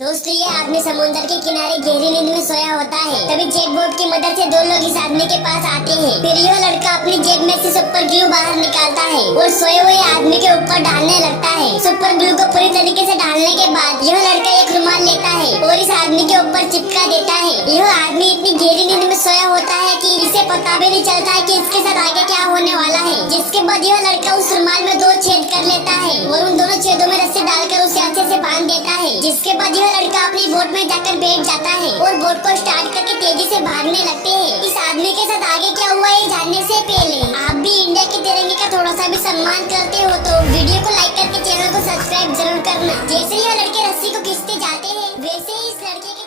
दोस्तों ये आदमी समुद्र के किनारे गहरी नींद में सोया होता है। तभी जेट बोट की मदद से दो लोग इस आदमी के पास आते हैं। फिर यह लड़का अपनी जेब में से सुपर ग्लू बाहर निकालता है और सोए हुए आदमी के ऊपर डालने लगता है। सुपर ग्लू को पूरी तरीके से डालने के बाद यह लड़का एक रुमाल लेता है और इस आदमी के ऊपर चिपका देता है। यह आदमी इतनी गहरी नींद में सोया होता है कि इसे पता भी नहीं चलता है कि इसके साथ आगे क्या होने वाला है। जिसके बाद यह लड़का उस रुमाल में 2 छेद कर लेता है और उन दोनों छेदों में रस्सी डालकर उसे अच्छे से बांध देता है। जिसके बाद यह लड़का अपनी बोट में जाकर बैठ जाता है और बोट को स्टार्ट करके तेजी से भागने लगते हैं। इस आदमी के साथ आगे क्या हुआ ये जानने से पहले आप भी इंडिया के तिरंगे का थोड़ा सा भी सम्मान करते हो तो वीडियो को लाइक करके चैनल को सब्सक्राइब जरूर करना। जैसे ही यह लड़के रस्सी को खींचते जाते हैं वैसे ही इस लड़के के